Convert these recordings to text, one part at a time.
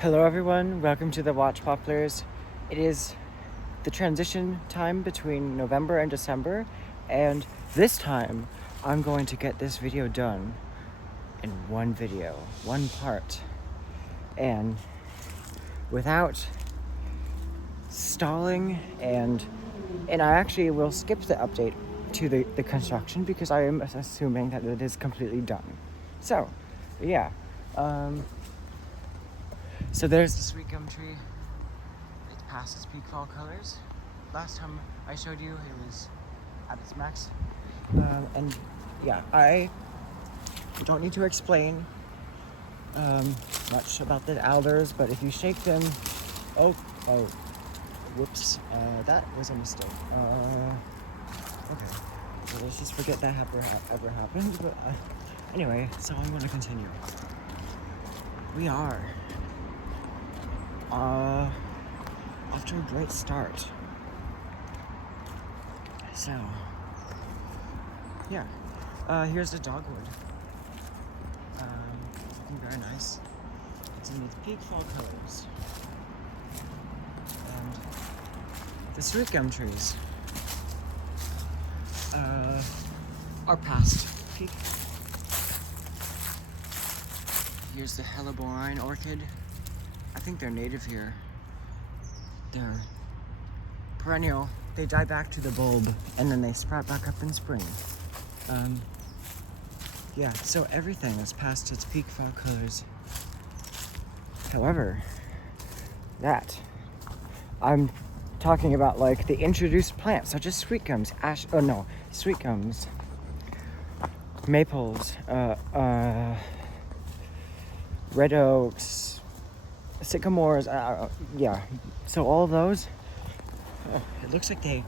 Hello everyone, welcome to the Watch Poplars. It is the transition time between November and December, and this time I'm going to get this video done in one video, one part, and without stalling, and I actually will skip the update to the construction because I am assuming that it is completely done. So, yeah. So there's the sweet gum tree. It's past its peak fall colors. Last time I showed you, it was at its max. And yeah, I don't need to explain much about the alders, but if you shake them, whoops, that was a mistake. Okay, so let's just forget that ever happened. But anyway, so I'm going to continue. We are off to a great start. So, yeah, here's the dogwood. Looking very nice. It's in its peak fall colors. And the sweet gum trees are past peak. Here's the helleborine orchid. I think they're native here. They're perennial. They die back to the bulb and then they sprout back up in spring. Yeah, so everything is past its peak fall colors. However, I'm talking about like the introduced plants such as sweet gums, sweet gums, maples, red oaks, sycamores, yeah. So all of those, it looks like they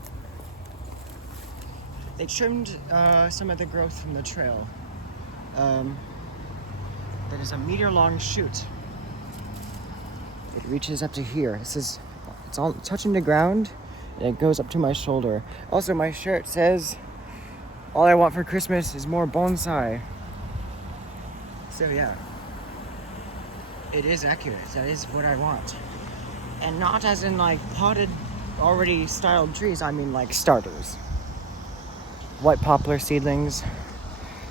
trimmed some of the growth from the trail. That is a meter-long shoot. It reaches up to here. It's all touching the ground, and it goes up to my shoulder. Also, my shirt says, "All I want for Christmas is more bonsai." So yeah. It is accurate. That is what I want. And not as in like potted, already styled trees. I mean like starters. White poplar seedlings.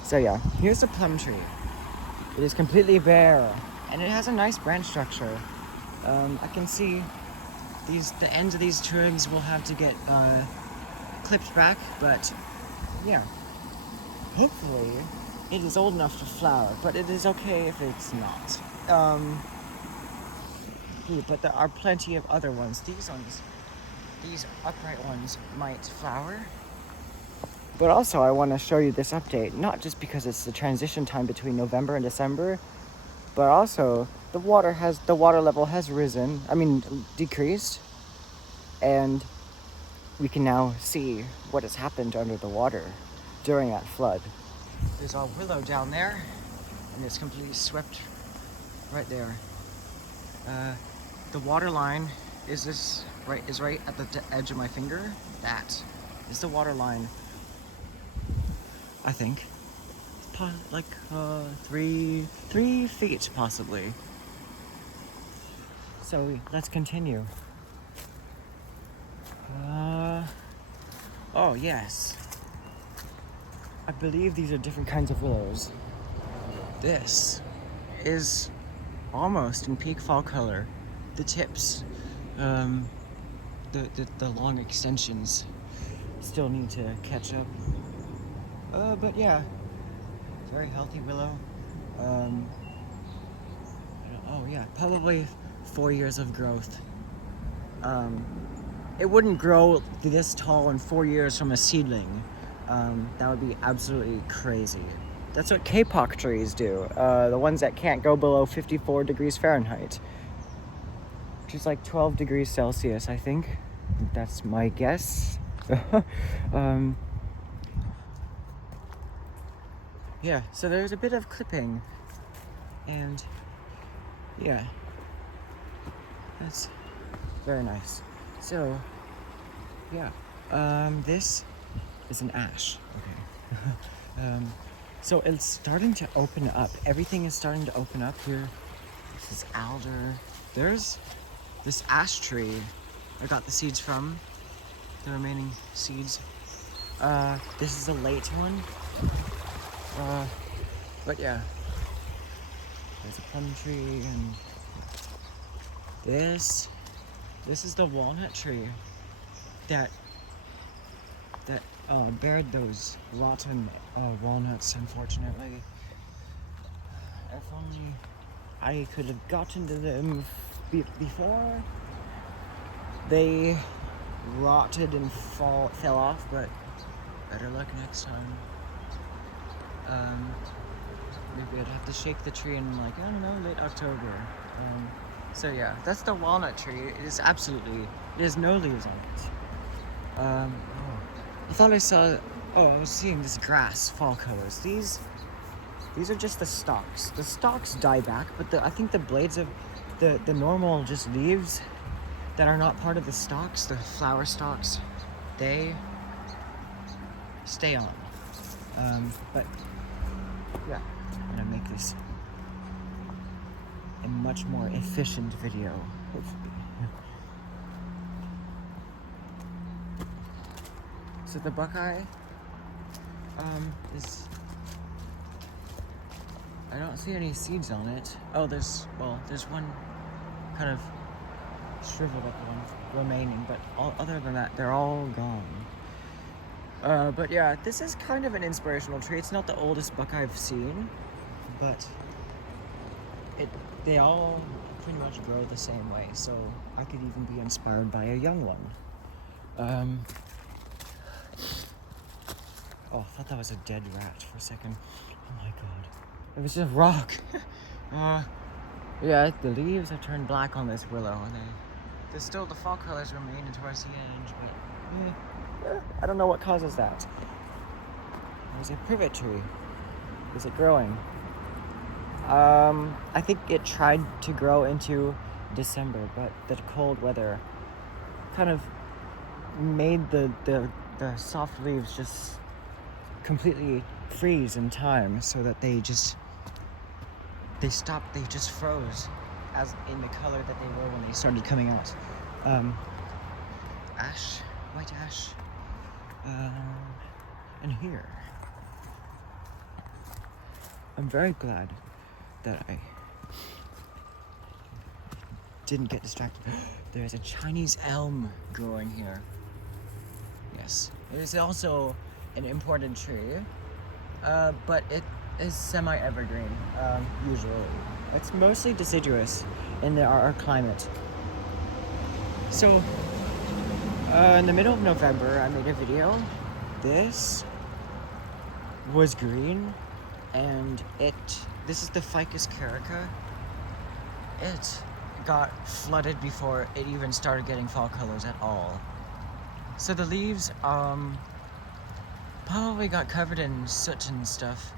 So yeah, here's the plum tree. It is completely bare. And it has a nice branch structure. I can see the ends of these twigs will have to get clipped back. But yeah. Hopefully it is old enough to flower. But it is okay if it's not. But there are plenty of other ones. These upright ones might flower. But also I want to show you this update, not just because it's the transition time between November and December, but also the water level has risen, decreased, and we can now see what has happened under the water during that flood. There's a willow down there, and it's completely swept right there. The water line is right at the edge of my finger. That is the water line. I think like 3 feet possibly. So let's continue. Oh yes, I believe these are different kinds of willows. This is almost in peak fall color. The tips, the long extensions still need to catch up. But yeah, very healthy willow. Probably 4 years of growth. It wouldn't grow this tall in 4 years from a seedling. That would be absolutely crazy. That's what K-pop trees do. The ones that can't go below 54 degrees Fahrenheit. Which is like 12 degrees Celsius, I think. That's my guess. Yeah, so there's a bit of clipping. And yeah, that's very nice. So yeah, this is an ash. Okay. So it's starting to open up. Everything is starting to open up here. This is alder. there's this ash tree I got the seeds from, the remaining seeds. This is a late one. But yeah. There's a plum tree, and this is the walnut tree that bared those rotten walnuts, unfortunately. If only I could have gotten to them before they rotted and fell off, but better luck next time. Maybe I'd have to shake the tree in, like, I don't know, late October. So yeah, that's the walnut tree. It has no leaves on it. I thought I saw, I was seeing this grass fall colors. These are just the stalks. The stalks die back, but I think the blades of the normal just leaves that are not part of the stalks, the flower stalks, they stay on. But yeah, I'm gonna make this a much more efficient video, hopefully. So the buckeye is, I don't see any seeds on it. Oh, there's one kind of shriveled up one remaining, but other than that, they're all gone. But yeah, this is kind of an inspirational tree. It's not the oldest buckeye I've seen, but they all pretty much grow the same way, so I could even be inspired by a young one. Oh, I thought that was a dead rat for a second. Oh my god. It was just a rock. Yeah, the leaves have turned black on this willow. There's still the fall colors remaining towards the end, but I don't know what causes that. There's a privet tree. Is it growing? I think it tried to grow into December, but the cold weather kind of made the soft leaves just completely freeze in time, so that they just froze as in the color that they were when they started coming out. Ash, white ash, and here. I'm very glad that I didn't get distracted. There's a Chinese elm growing here. Yes, it is also an imported tree, but it is semi-evergreen, usually. It's mostly deciduous in our climate. So, in the middle of November, I made a video. This was green, and this is the Ficus carica. It got flooded before it even started getting fall colors at all. So the leaves, probably got covered in soot and stuff,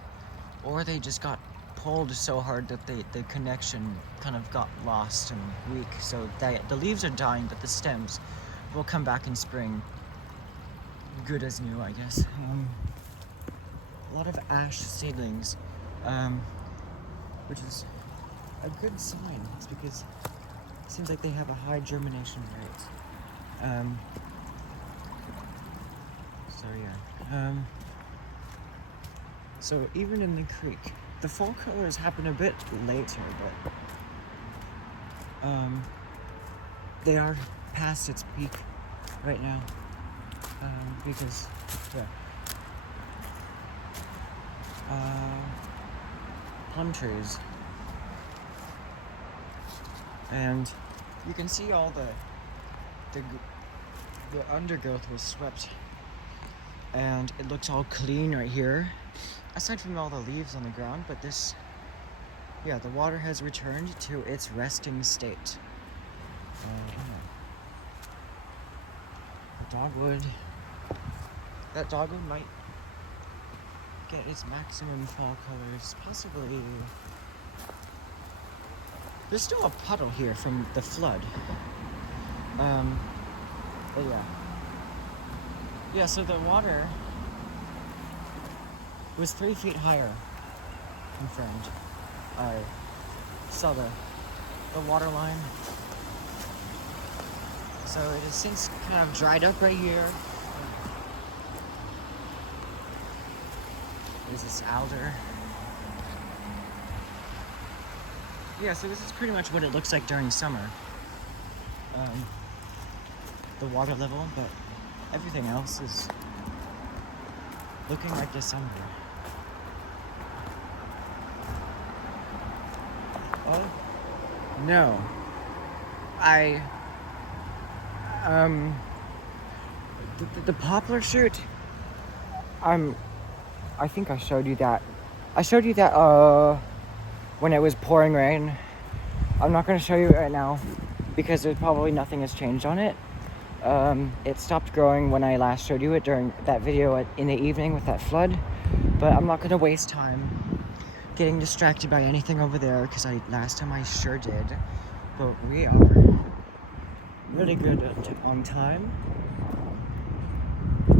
or they just got pulled so hard that the connection kind of got lost and weak. So the leaves are dying, but the stems will come back in spring, good as new, I guess. A lot of ash seedlings, which is a good sign. It's because it seems like they have a high germination rate. So yeah. So even in the creek, the fall colors happen a bit later, but they are past its peak right now, because plum trees, and you can see all the undergrowth was swept, and it looks all clean right here, aside from all the leaves on the ground. But the water has returned to its resting state. The dogwood, that dogwood might get its maximum fall colors, possibly. There's still a puddle here from the flood. But yeah, so the water was 3 feet higher, confirmed. I saw the water line So it has since kind of dried up right here. There's this alder. Yeah, so this is pretty much what it looks like during summer. The water level, but everything else is looking like December. Oh, no. The poplar shoot, I think I showed you that. I showed you that, when it was pouring rain. I'm not gonna show you right now because there's probably nothing has changed on it. It stopped growing when I last showed you it during that video in the evening with that flood, but I'm not gonna waste time getting distracted by anything over there because last time I sure did. But we are really good on time.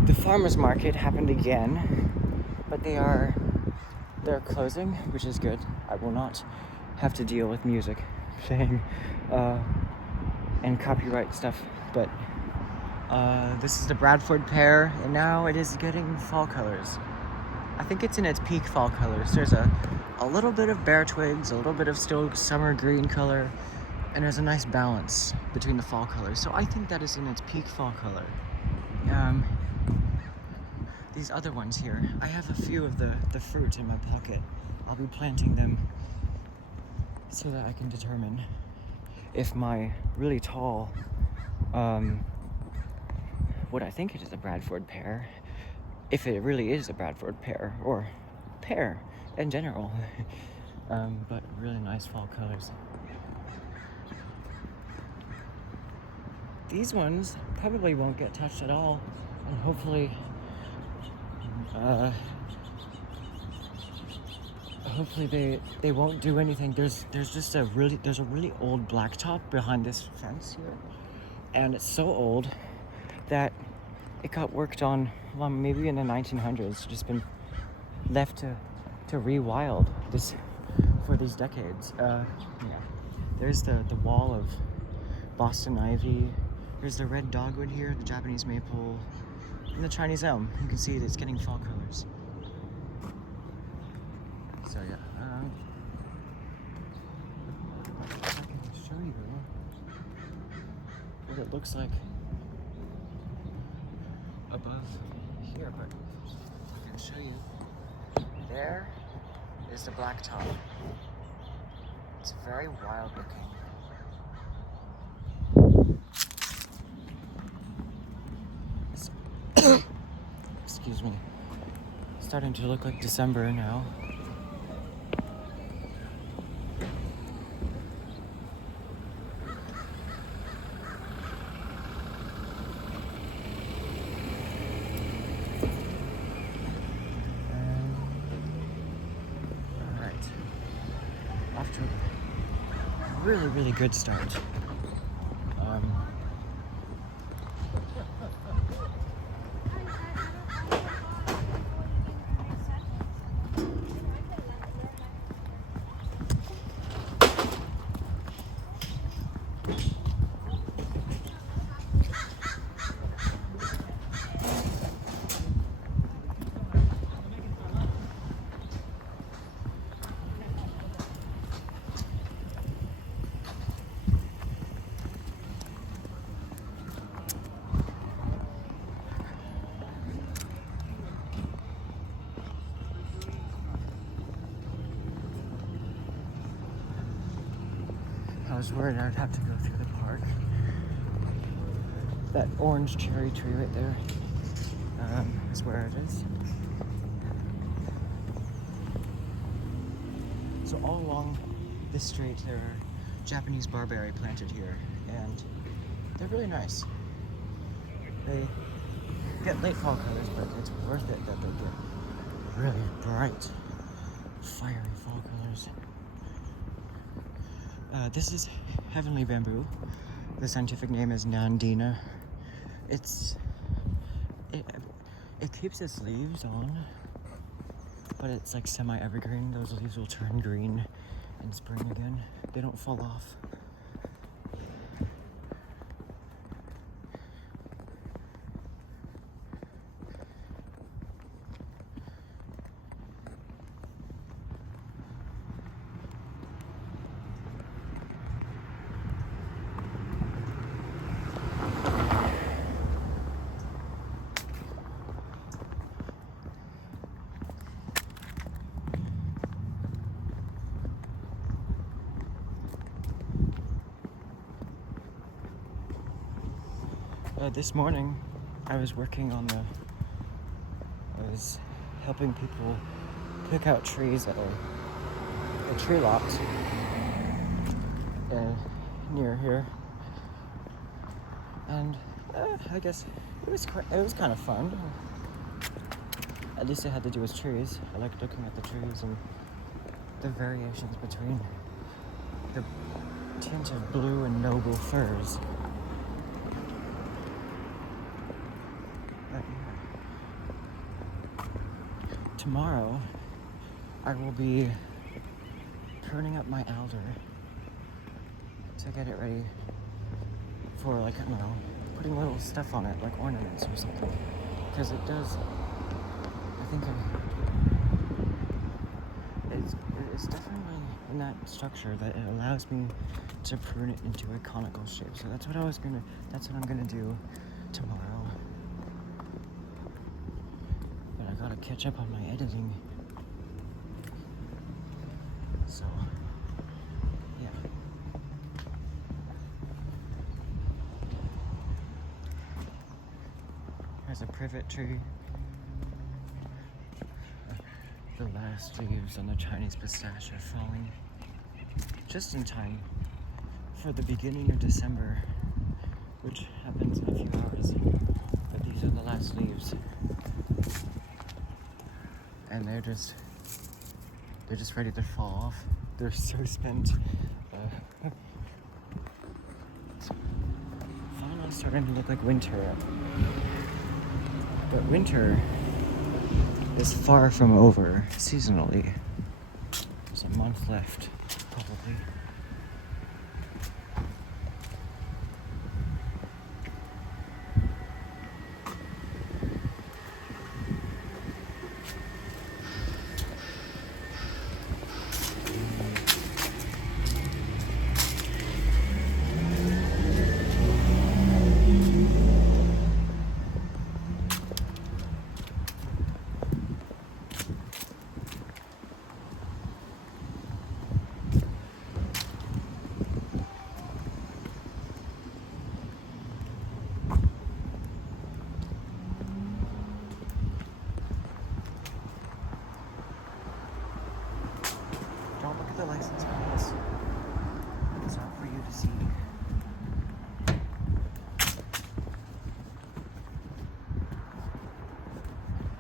The farmer's market happened again, but they're closing, which is good. I will not have to deal with music playing and copyright stuff, but this is the Bradford pear, and now it is getting fall colors. I think it's in its peak fall colors. There's a little bit of bare twigs, a little bit of still summer green color, and there's a nice balance between the fall colors. So I think that is in its peak fall color. These other ones here, I have a few of the fruit in my pocket. I'll be planting them so that I can determine if my really tall, what I think it is a Bradford pear, if it really is a Bradford pear, or pear in general, but really nice fall colors. These ones probably won't get touched at all, and hopefully they won't do anything. There's a really old blacktop behind this fence here, and it's so old that it got worked on, well, maybe in the 1900s. Just been left to rewild this for these decades. Yeah. There's the wall of Boston ivy. There's the red dogwood here, the Japanese maple, and the Chinese elm. You can see it's getting fall colors. So yeah, I can show you what it looks like above here, but I can show you. There is the blacktop. It's very wild looking. Excuse me. It's starting to look like December now. After a really good start. I was worried I'd have to go through the park. That orange cherry tree right there is where it is. So all along this street there are Japanese barberry planted here, and they're really nice. They get late fall colors, but it's worth it that they get really bright, fiery fall colors. This is heavenly bamboo. The scientific name is Nandina. It keeps its leaves on, but it's like semi-evergreen. Those leaves will turn green in spring again. They don't fall off. This morning, I was helping people pick out trees at a tree lot near here, and I guess it was kind of fun. At least it had to do with trees. I like looking at the trees and the variations between the tint of blue and noble firs. But yeah. Tomorrow, I will be pruning up my alder to get it ready for, like, I don't know, putting little stuff on it, like ornaments or something. Because it does, I think it's definitely in that structure that it allows me to prune it into a conical shape. So that's what I'm gonna do tomorrow. But I gotta catch up on my editing. So, yeah. There's a privet tree. The last leaves on the Chinese pistachio are falling just in time for the beginning of December, which happens in a few hours. But these are the last leaves, and they're just ready to fall off. They're so spent. It's finally starting to look like winter, but winter is far from over seasonally. There's a month left, probably. Don't look at the license plates. It's not for you to see.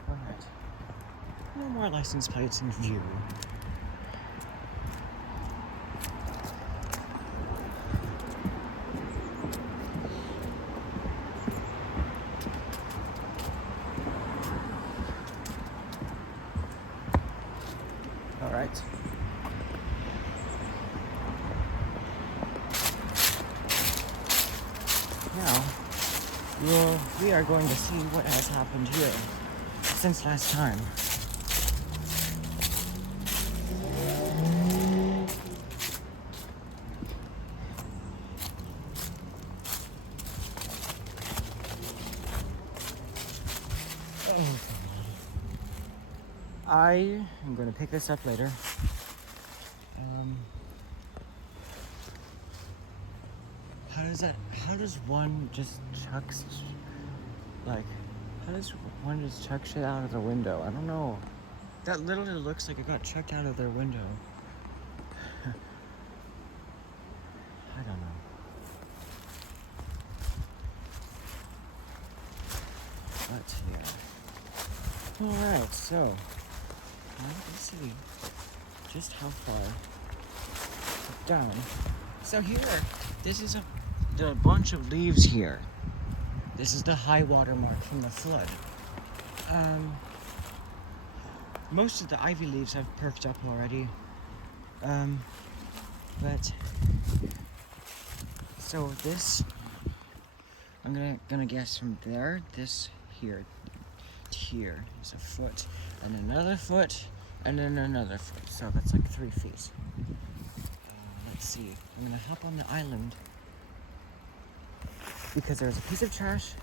Alright. No more license plates in view. Alright. Now, we are going to see what has happened here since last time. I am going to pick this up later. How does one just chuck shit out of the window? I don't know. That literally looks like it got chucked out of their window. I don't know. But yeah. Alright, so let's see just how far down. So here, this is the bunch of leaves here. This is the high water mark from the flood. Most of the ivy leaves have perked up already. But so this, I'm gonna guess from there, this here to here is a foot, and another foot, and then another foot. So that's like 3 feet. Let's see. I'm gonna hop on the island because there's a piece of trash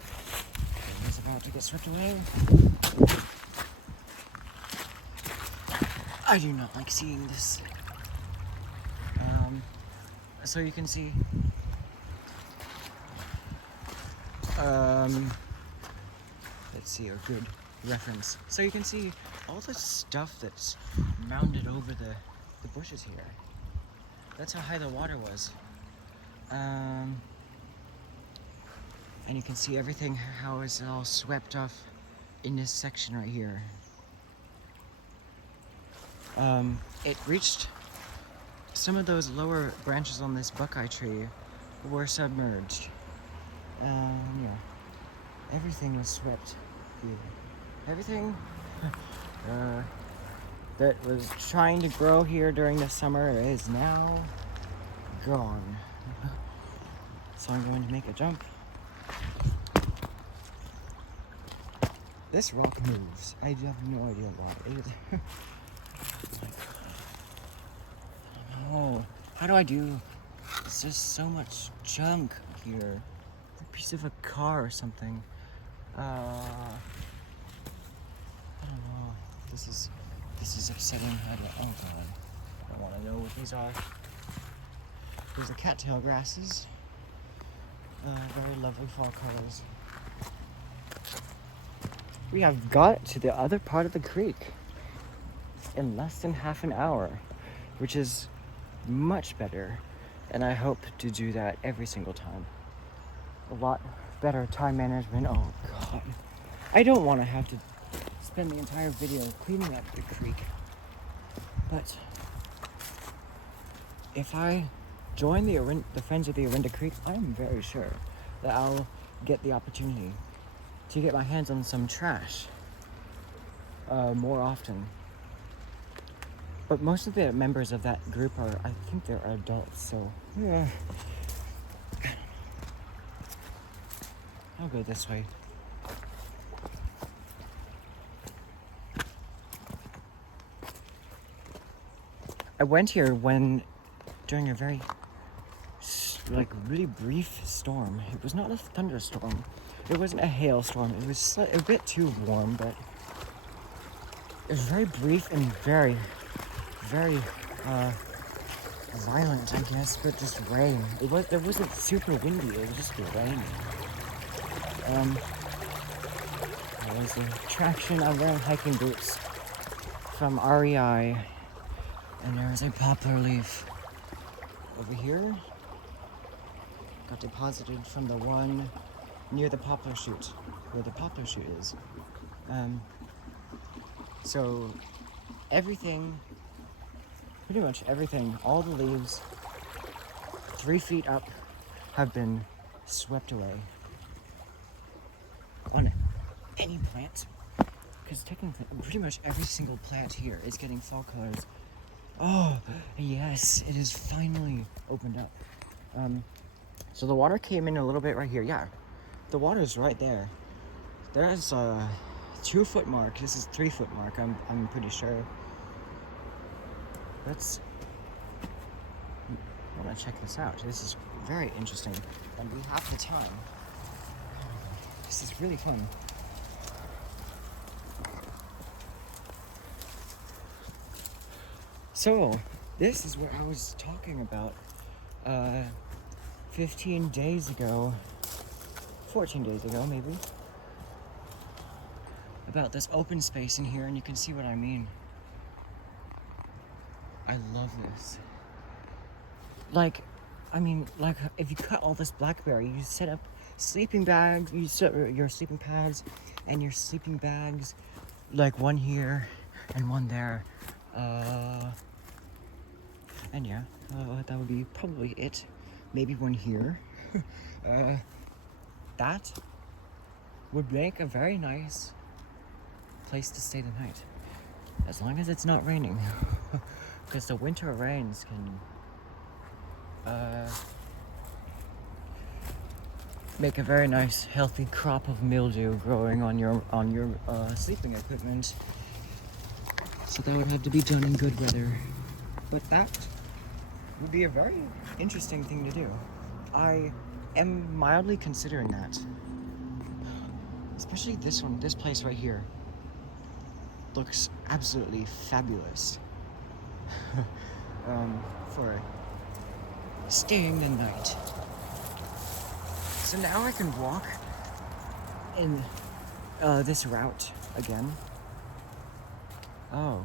that is about to get swept away. I do not like seeing this. So you can see Let's see, a good reference. So you can see all the stuff that's mounded over the bushes here. That's how high the water was. And you can see everything, how it's all swept off in this section right here. It reached some of those lower branches on this buckeye tree were submerged. Yeah, everything was swept here. Everything that was trying to grow here during the summer is now gone. So I'm going to make a jump. This rock moves. I have no idea why. Oh, how do I do? It's just so much junk here. It's a piece of a car or something. I don't know. This is upsetting. Oh god. I don't want to know what these are. These are cattail grasses. Very lovely fall colors. We have got to the other part of the creek in less than half an hour, which is much better, and I hope to do that every single time. A lot better time management. Oh god. I don't want to have to spend the entire video cleaning up the creek, but if I join the Friends of the Orinda Creek, I'm very sure that I'll get the opportunity to get my hands on some trash more often. But most of the members of that group I think they're adults, so yeah. I'll go this way. I went here during a very, really brief storm. It was not a thunderstorm. It wasn't a hailstorm. It was a bit too warm, but it was very brief and very, very violent, I guess, but just rain. There wasn't super windy. It was just rain. There was a traction. I'm wearing hiking boots from REI, and there was a poplar leaf over here. Got deposited from the one near the poplar shoot, where the poplar shoot is. So everything, pretty much everything, all the leaves 3 feet up have been swept away on any plant, because technically pretty much every single plant here is getting fall colors. Oh yes, it is finally opened up. So the water came in a little bit right here. Yeah, the water is right there. There's a 2 foot mark. This is 3 foot mark. I'm pretty sure. I want to check this out. This is very interesting, and we have the time. This is really fun. So, this is what I was talking about 15 days ago, 14 days ago maybe, about this open space in here, and you can see what I mean. I love this. If you cut all this blackberry, you set up sleeping bags, you set your sleeping pads and your sleeping bags, like one here and one there. And yeah, that would be probably it. Maybe one here. That would make a very nice place to stay the night. As long as it's not raining. Because the winter rains can make a very nice healthy crop of mildew growing on your sleeping equipment. So that would have to be done in good weather. But that would be a very interesting thing to do. I am mildly considering that. Especially this place right here. Looks absolutely fabulous. For staying the night. So now I can walk in this route again. Oh,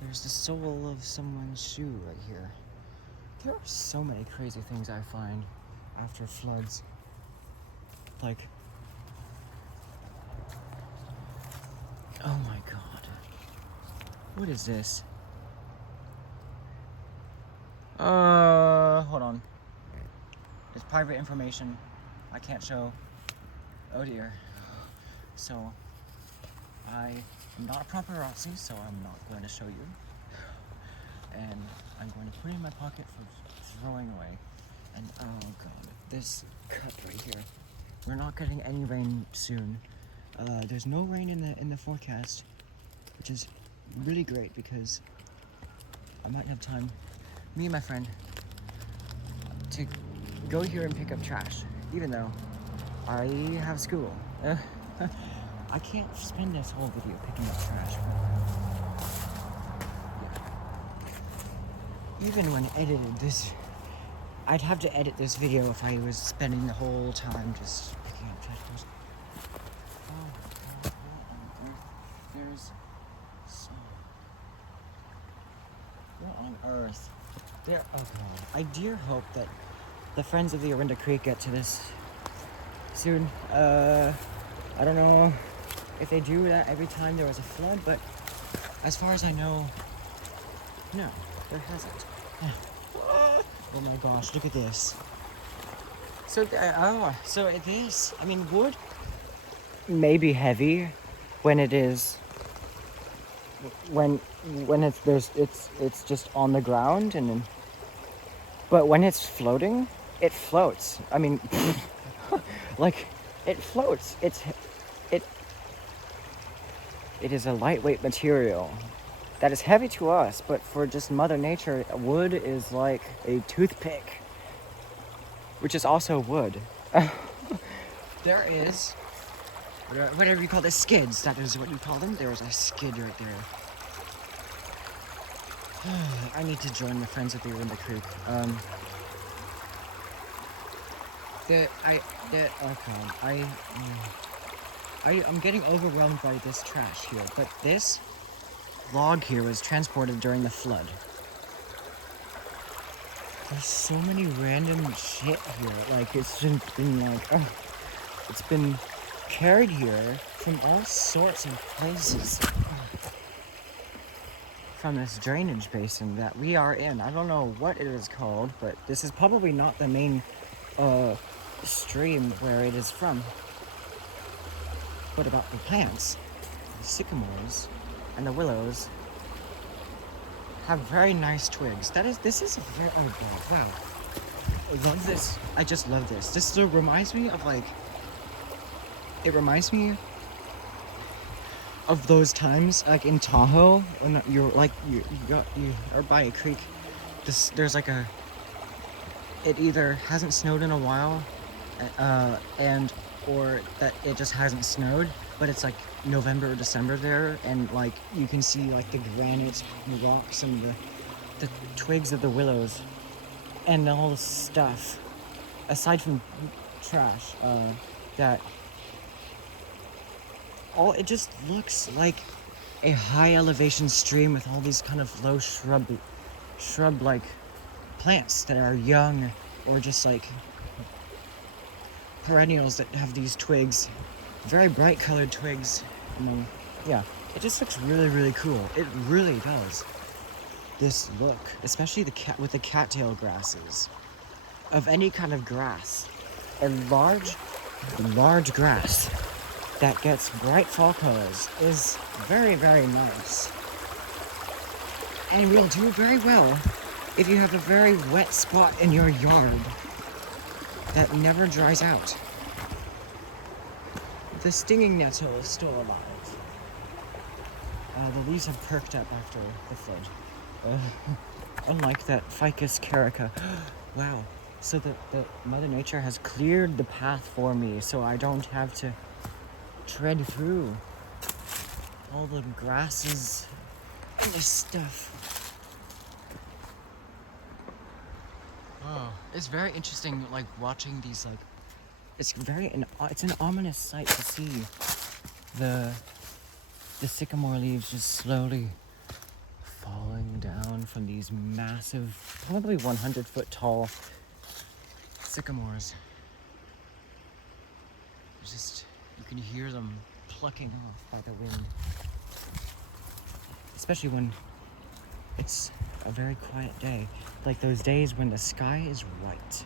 there's the sole of someone's shoe right here. There are so many crazy things I find after floods. Like, oh my god. What is this? Hold on. It's private information. I can't show. Oh dear. So, I am not a paparazzi, so I'm not going to show you. And I'm going to put it in my pocket for throwing away. And oh god, this cup right here. We're not getting any rain soon. There's no rain in the forecast, which is really great because I might have time, me and my friend, to go here and pick up trash, even though I have school. I can't spend this whole video picking up trash. Yeah. Even when edited this, I'd have to edit this video if I was spending the whole time just picking up trash. Oh my god, what on earth? There's so... What on earth? There, oh god. I dear hope that the friends of the Orinda Creek get to this soon. I don't know if they do that every time there was a flood, but as far as I know, no, there hasn't. Oh my gosh, look at this. So, this, I mean, wood may be heavy when it is, when it's just on the ground, and then, but when it's floating, it floats. I mean, like, it floats. It is a lightweight material that is heavy to us, but for just Mother Nature, wood is like a toothpick, which is also wood. There is, whatever you call this, skids, that is what you call them. There is a skid right there. I need to join the friends at the Orinda Creek. I'm getting overwhelmed by this trash here, but this log here was transported during the flood. There's so many random shit here, like it's been like, it's been carried here from all sorts of places. From this drainage basin that we are in. I don't know what it is called, but this is probably not the main stream where it is from. What about the plants? The sycamores and the willows have very nice twigs. This is a very, oh god, wow. I love this. I just love this. This still reminds me of like, it reminds me of those times like in Tahoe when you're like, you are by a creek. There's like a, it either hasn't snowed in a while, or that it just hasn't snowed, but it's like November or December there, and like you can see like the granite and the rocks and the twigs of the willows and all the stuff, aside from trash, that all, it just looks like a high elevation stream with all these kind of low shrub like plants that are young, or just like perennials that have these twigs, very bright colored twigs. Yeah, it just looks really, really cool. It really does. This look, especially with the cattail grasses, of any kind of grass, a large grass that gets bright fall colors is very, very nice, and will do very well if you have a very wet spot in your yard that never dries out. The stinging nettle is still alive. The leaves have perked up after the flood. Unlike that Ficus carica. Wow. So the Mother Nature has cleared the path for me, so I don't have to tread through all the grasses and this stuff. Oh, it's very interesting, like watching these like it's an ominous sight to see the sycamore leaves just slowly falling down from these massive, probably 100-foot tall sycamores. You can hear them plucking off by the wind. Especially when it's a very quiet day. Like those days when the sky is white.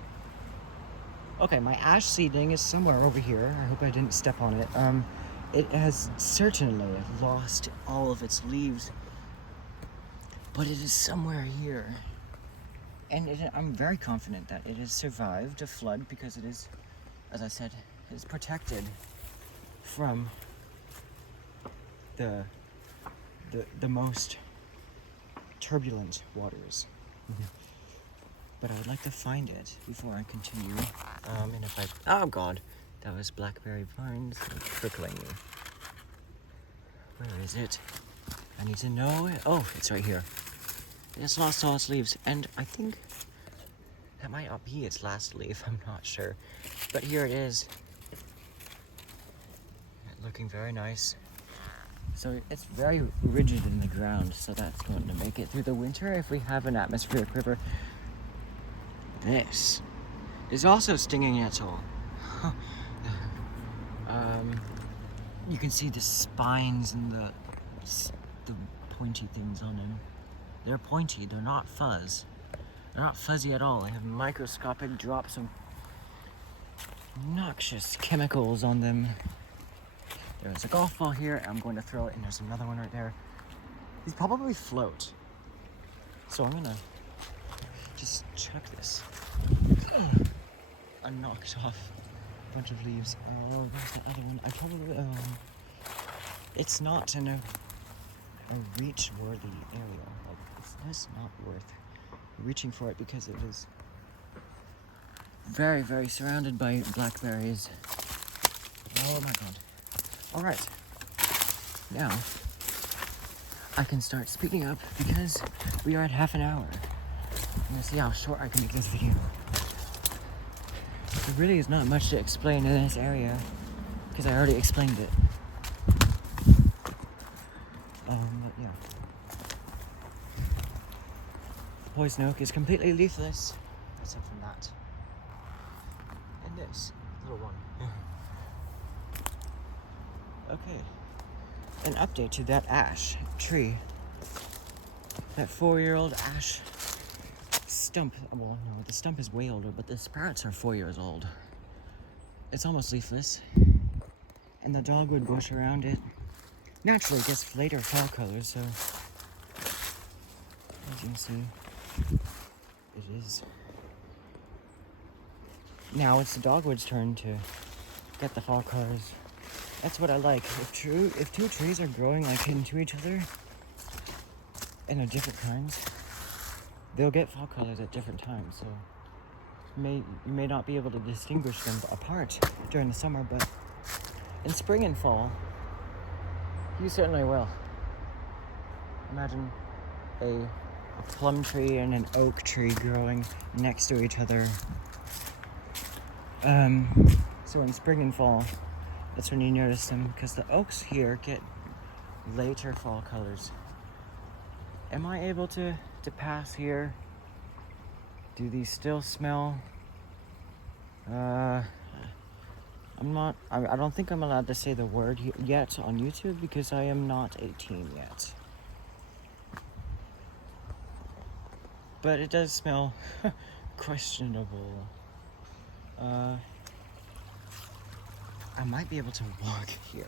Okay, my ash seedling is somewhere over here. I hope I didn't step on it. It has certainly lost all of its leaves. But it is somewhere here. And I'm very confident that it has survived a flood because it is, as I said, it is protected from the most turbulent waters. But I would like to find it before I continue. And if oh God, that was blackberry vines prickling me. Where is it? I need to know it. Oh, it's right here. It's lost all its leaves, and I think that might not be its last leaf. I'm not sure, but here it is. Looking very nice. So it's very rigid in the ground, so that's going to make it through the winter if we have an atmospheric river. This is also stinging nettle. You can see the spines and the pointy things on them. They're pointy, they're not fuzz. They're not fuzzy at all. They have microscopic drops of noxious chemicals on them. There's a golf ball here, I'm going to throw it, and there's another one right there. These probably float. So I'm gonna just chuck this. I knocked off a bunch of leaves. Oh, there's the other one. I probably, it's not in a reach-worthy area. Like, it's just not worth reaching for it because it is very, very surrounded by blackberries. Oh my God. All right. Now, I can start speaking up because we are at half an hour. I'm gonna see how short I can make this video. There really is not much to explain in this area because I already explained it. But yeah. Poison oak is completely leafless, except from that. And this little one. Okay. An update to that ash tree. That 4-year-old ash stump. Well, no, the stump is way older, but the sprouts are 4 years old. It's almost leafless. And the dogwood bush around it naturally gets later fall colors, so as you can see, it is. Now it's the dogwood's turn to get the fall colors. That's what I like. If two trees are growing like into each other and are different kinds, they'll get fall colors at different times. So you may not be able to distinguish them apart during the summer, but in spring and fall, you certainly will. Imagine a plum tree and an oak tree growing next to each other. So in spring and fall, that's when you notice them, because the oaks here get later fall colors. Am I able to pass here? Do these still smell? I don't think I'm allowed to say the word yet on YouTube because I am not 18 yet. But it does smell questionable. I might be able to walk here.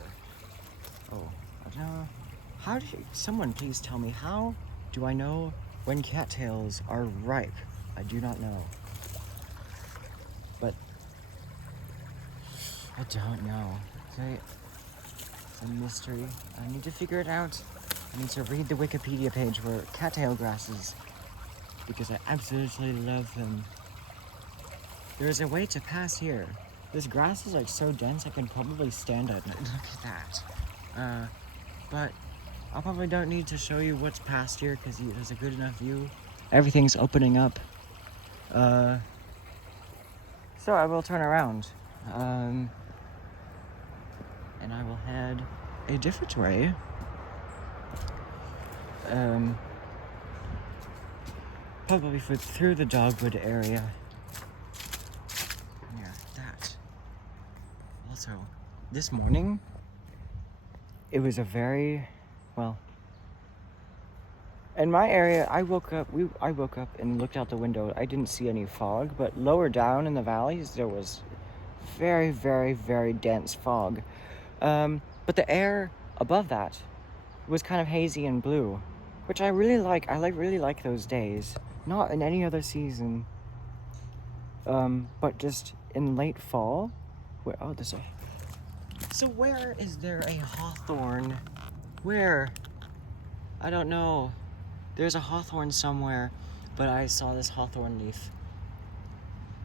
Oh, I don't know. Someone please tell me, how do I know when cattails are ripe? I do not know. But I don't know. Okay. It's a mystery. I need to figure it out. I need to read the Wikipedia page for cattail grasses because I absolutely love them. There's a way to pass here. This grass is like so dense I can probably stand on it. Look at that. But I probably don't need to show you what's past here because there's a good enough view. Everything's opening up. So I will turn around And I will head a different way. Probably through the dogwood area. Near that. Also, this morning, it was a very, well, in my area, I woke up and looked out the window. I didn't see any fog, but lower down in the valleys, there was very, very, very dense fog. But the air above that was kind of hazy and blue, which I really like. I really like those days. Not in any other season, but just in late fall. So where is there a hawthorn? Where? I don't know. There's a hawthorn somewhere, but I saw this hawthorn leaf.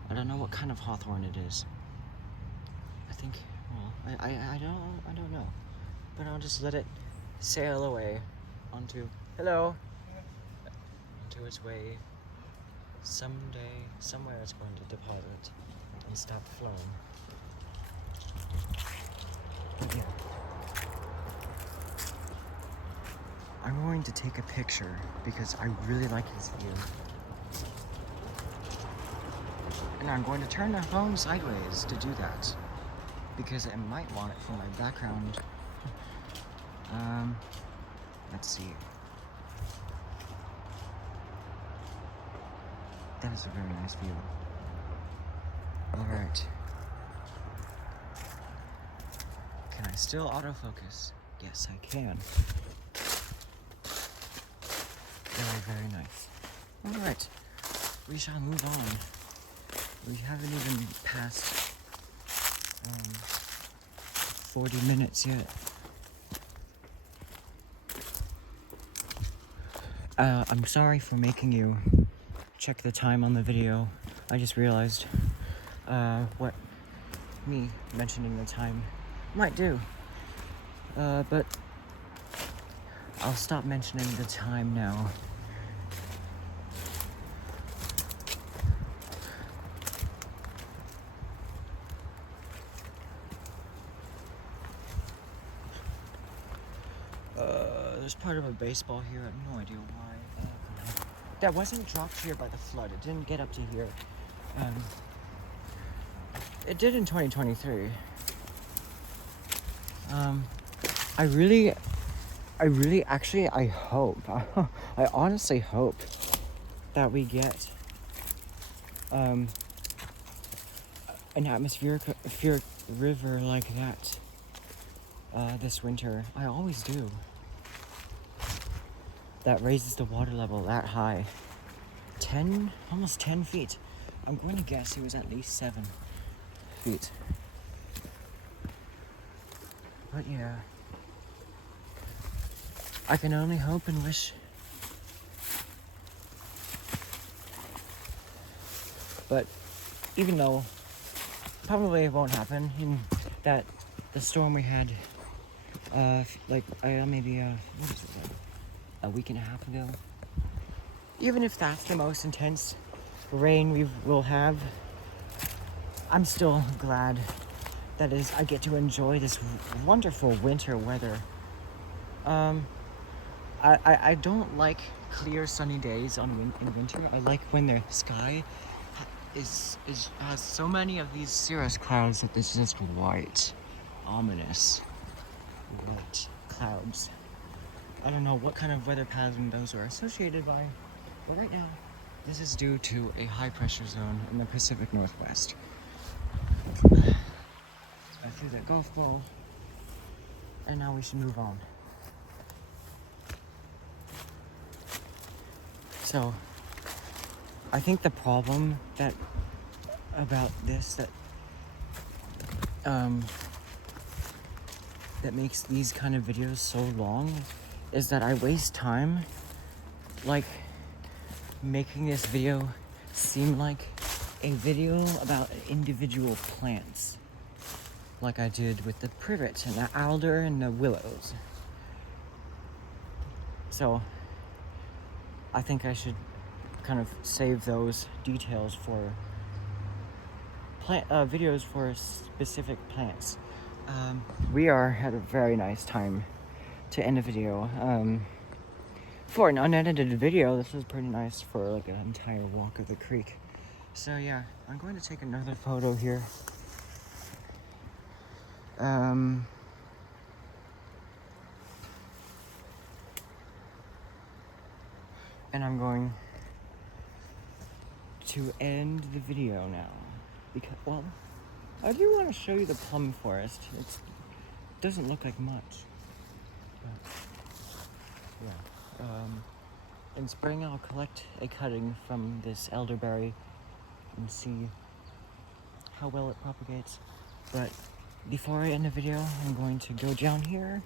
I don't know what kind of hawthorn it is. I think, well, I don't know. But I'll just let it sail away onto its way. Someday, somewhere it's going to deposit and stop flowing. But yeah. I'm going to take a picture because I really like his view. And I'm going to turn the phone sideways to do that because I might want it for my background. Let's see. That is a very nice view. Alright. Can I still autofocus? Yes, I can. Very, very nice. Alright. We shall move on. We haven't even passed 40 minutes yet. I'm sorry for making you check the time on the video. I just realized what me mentioning the time might do. But I'll stop mentioning the time now. There's part of a baseball here. I have no idea why. That wasn't dropped here by the flood. It didn't get up to here. It did in 2023. I hope, I honestly hope that we get an atmospheric river like that this winter. I always do. That raises the water level that high. Almost 10 feet. I'm going to guess it was at least 7 feet. But yeah, I can only hope and wish. But even though probably it won't happen, in that the storm we had maybe what is it, a week and a half ago, even if that's the most intense rain we will have, I'm still glad that is I get to enjoy this wonderful winter weather. I don't like clear sunny days in winter. I like when the sky has so many of these cirrus clouds that it's just white, ominous white clouds. I don't know what kind of weather pattern those are associated by, but right now this is due to a high pressure zone in the Pacific Northwest. I threw that golf ball, and now we should move on. So, I think the problem about this that makes these kind of videos so long is that I waste time, like, making this video seem like a video about individual plants, like I did with the privet and the alder and the willows. So I think I should kind of save those details for videos for specific plants. We are at a very nice time to end a video. For an unedited video, this is pretty nice for like an entire walk of the creek. So yeah, I'm going to take another photo here. And I'm going to end the video now because, well, I do want to show you the plum forest. It doesn't look like much, but yeah. In spring, I'll collect a cutting from this elderberry and see how well it propagates. But before I end the video, I'm going to go down here,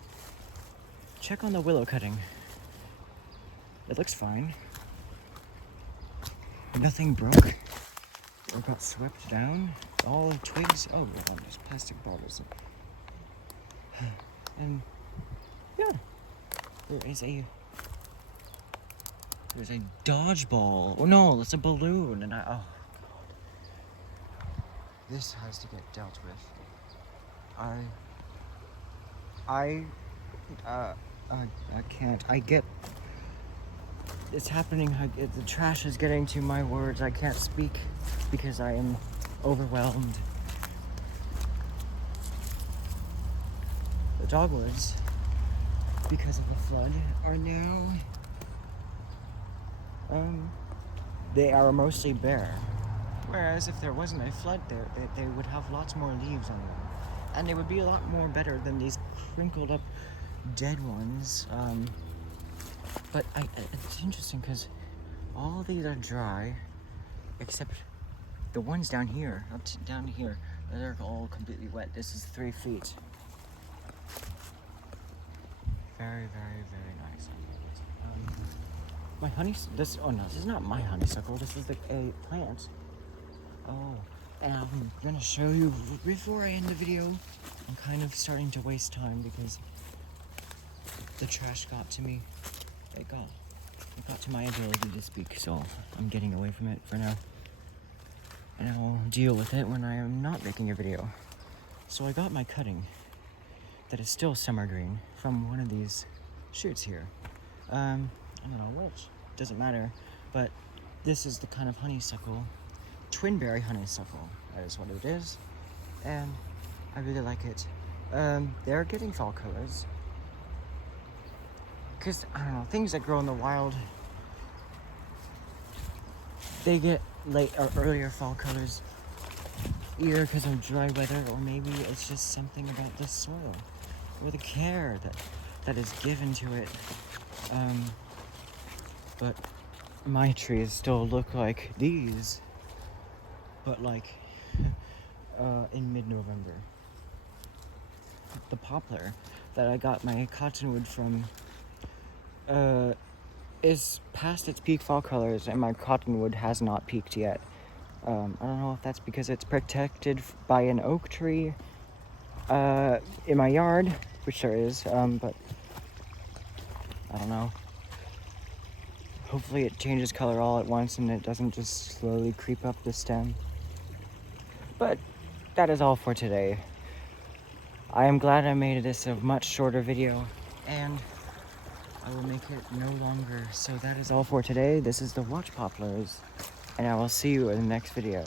check on the willow cutting. It looks fine. Nothing broke or got swept down. All twigs. Oh, there's plastic bottles. And yeah, there's a dodgeball. Oh no, it's a balloon. And oh god, this has to get dealt with. I can't. It's happening. The trash is getting to my words. I can't speak because I am overwhelmed. The dogwoods, because of the flood, are now, they are mostly bare. Whereas if there wasn't a flood there, they would have lots more leaves on them. And they would be a lot more better than these crinkled up dead ones. But it's interesting because all these are dry, except the ones down here, down here, they're all completely wet. This is 3 feet. Very, very, very nice. My this is not my honeysuckle. This is a plant. Oh, and I'm gonna show you before I end the video. I'm kind of starting to waste time because the trash got to me. It got to my ability to speak, so I'm getting away from it for now. And I'll deal with it when I am not making a video. So I got my cutting that is still summer green from one of these shoots here. I don't know which, doesn't matter, but this is the kind of honeysuckle, twinberry honeysuckle, that is what it is, and I really like it. They're getting fall colors, because, I don't know, things that grow in the wild, they get late or earlier fall colors, either because of dry weather, or maybe it's just something about the soil, or the care that is given to it. But my trees still look like these, but like in mid-November. The poplar that I got my cottonwood from is past its peak fall colors, and my cottonwood has not peaked yet. I don't know if that's because it's protected by an oak tree in my yard, which there is, but I don't know. Hopefully it changes color all at once and it doesn't just slowly creep up the stem. But that is all for today. I am glad I made this a much shorter video, and I will make it no longer. So that is all for today. This is the watch poplars, and I will see you in the next video.